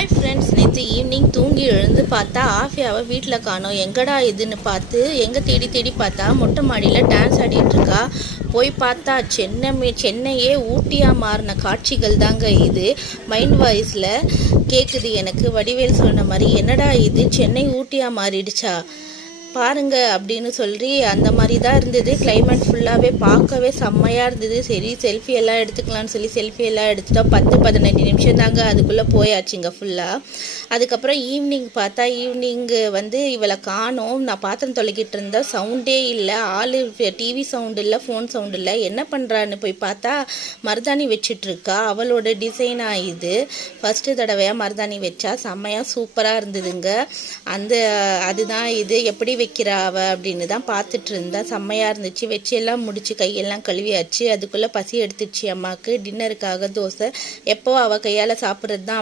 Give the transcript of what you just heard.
Hi friends, நேற்று evening தூங்கி எழுந்து பார்த்தா ஆஃபியாவை வீட்டில் காணோம். எங்கடா இதுன்னு பார்த்து எங்கே தேடி தேடி பார்த்தா மொட்டை மாடியில் டான்ஸ் ஆடிட்டுருக்கா. போய் பார்த்தா சென்னையே ஊட்டியாக மாறின காட்சிகள் தாங்க இது. மைண்ட் வாய்ஸில் கேட்குது எனக்கு. வடிவேல் சொன்ன மாதிரி, என்னடா இது சென்னை ஊட்டியாக மாறிடுச்சா பாருங்க அப்படின்னு சொல்லி அந்த மாதிரி தான் இருந்தது. கிளைமேட் ஃபுல்லாகவே பார்க்கவே செம்மையாக இருந்தது. சரி செல்ஃபி எல்லாம் எடுத்துக்கலாம்னு சொல்லி செல்ஃபி எல்லாம் எடுத்துட்டோம். 10-15 நிமிஷம் தாங்க அதுக்குள்ளே போயாச்சுங்க ஃபுல்லாக. அதுக்கப்புறம் ஈவினிங் பார்த்தா இவளை காணோம். நான் பாத்திரம் தொலைக்கிட்டு இருந்தேன், சவுண்டே இல்லை. டிவி சவுண்டு இல்லை, ஃபோன் சவுண்டு இல்லை. என்ன பண்ணுறான்னு போய் பார்த்தா மருதாணி வச்சிட்ருக்கா. அவளோட டிசைனாக இது ஃபஸ்ட்டு தடவையாக மருதாணி வச்சா. செம்மையாக சூப்பராக இருந்ததுங்க. அதுதான் இது எப்படி வைக்கிறா அவ அப்படின்னு தான் பார்த்துட்டு இருந்தேன். செம்மையாக இருந்துச்சு. வச்சு எல்லாம் முடிச்சு கையெல்லாம் கழுவியாச்சு. அதுக்குள்ளே பசி எடுத்துச்சு அம்மாவுக்கு. டின்னருக்காக தோசை. எப்போ அவள் கையால் சாப்பிட்றது தான்